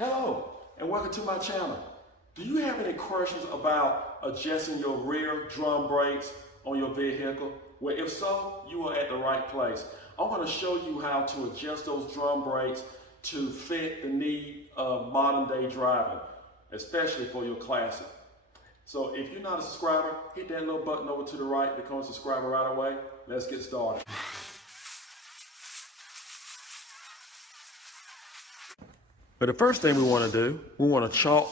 Hello, and welcome to my channel. Do you have any questions about adjusting your rear drum brakes on your vehicle? Well, if so, you are at the right place. I'm going to show you how to adjust those drum brakes to fit the need of modern day driving, especially for your classic. So if you're not a subscriber, hit that little button over to the right, become a subscriber right away. Let's get started. But the first thing we want to do, we want to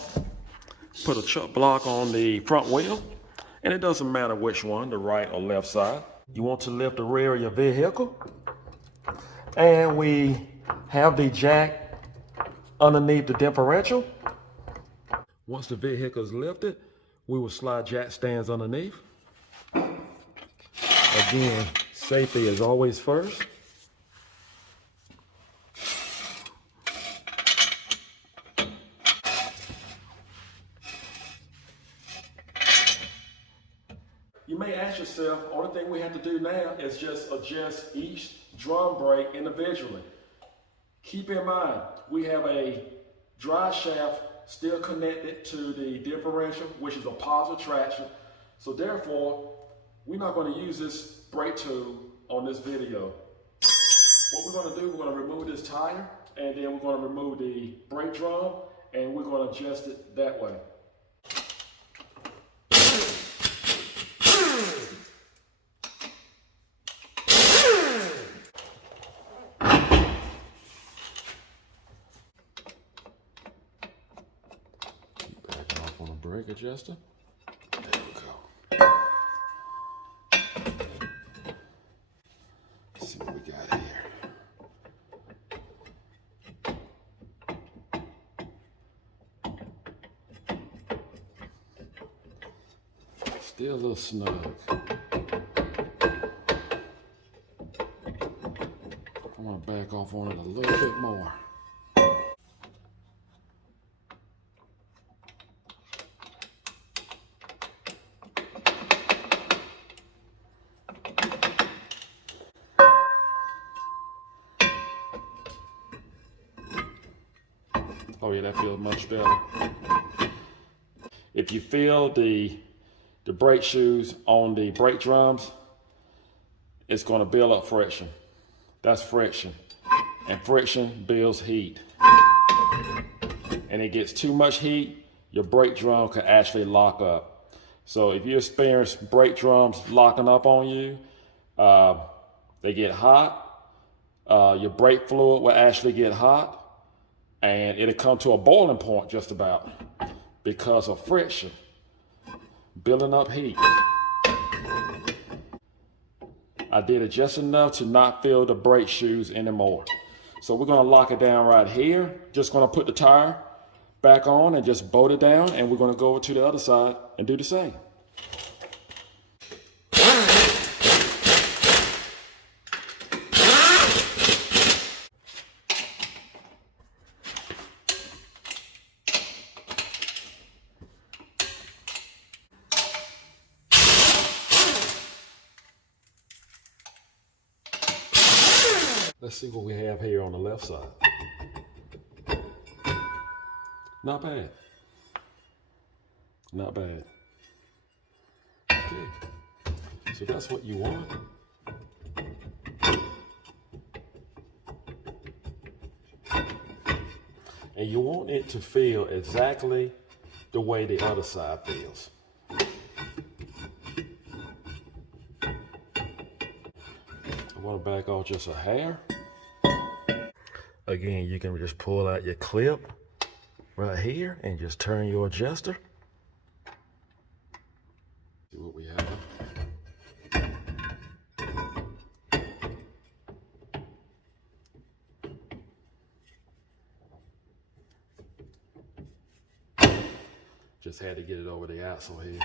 put a chalk block on the front wheel. And it doesn't matter which one, the right or left side. You want to lift the rear of your vehicle. And we have the jack underneath the differential. Once the vehicle is lifted, we will slide jack stands underneath. Again, safety is always first. You may ask yourself, only thing we have to do now is just adjust each drum brake individually. Keep in mind, we have a drive shaft still connected to the differential, which is a positive traction. So therefore, we're not going to use this brake tube on this video. What we're going to do, we're going to remove this tire, and then we're going to remove the brake drum, and we're going to adjust it that way. Back off on the brake adjuster. There we go. Let's see what we got here. Still a little snug. I'm gonna back off on it a little bit more. Oh yeah, that feels much better. If you feel the brake shoes on the brake drums, it's going to build up friction. That's friction. And friction builds heat. And it gets too much heat, your brake drum can actually lock up. So if you experience brake drums locking up on you, they get hot. Your brake fluid will actually get hot. And it'll come to a boiling point just about because of friction, building up heat. I did it just enough to not feel the brake shoes anymore. So we're gonna lock it down right here. Just gonna put the tire back on and just bolt it down, and we're gonna go over to the other side and do the same. Let's see what we have here on the left side. Not bad. Not bad. Okay. So that's what you want. And you want it to feel exactly the way the other side feels. I want to back off just a hair. Again, you can just pull out your clip right here and just turn your adjuster. See what we have. Just had to get it over the axle here.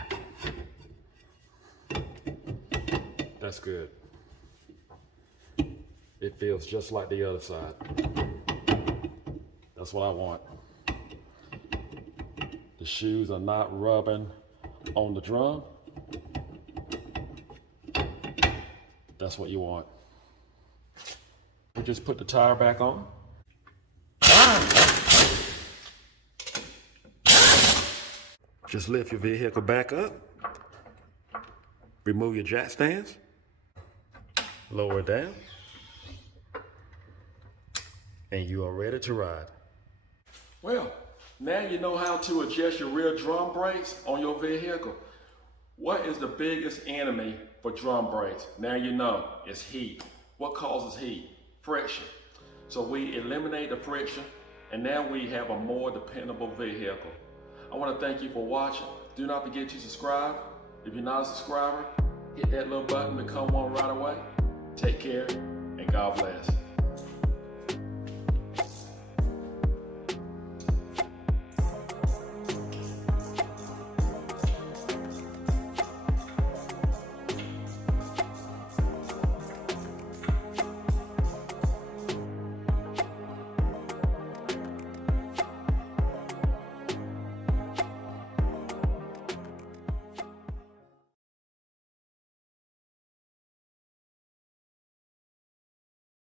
That's good. It feels just like the other side. That's what I want. The shoes are not rubbing on the drum. That's what you want. We just put the tire back on. Just lift your vehicle back up. Remove your jack stands. Lower it down. And you are ready to ride. Well, now you know how to adjust your rear drum brakes on your vehicle. What is the biggest enemy for drum brakes? Now you know, it's heat. What causes heat? Friction. So we eliminate the friction, and now we have a more dependable vehicle. I want to thank you for watching. Do not forget to subscribe. If you're not a subscriber, hit that little button to become one right away. Take care, and God bless.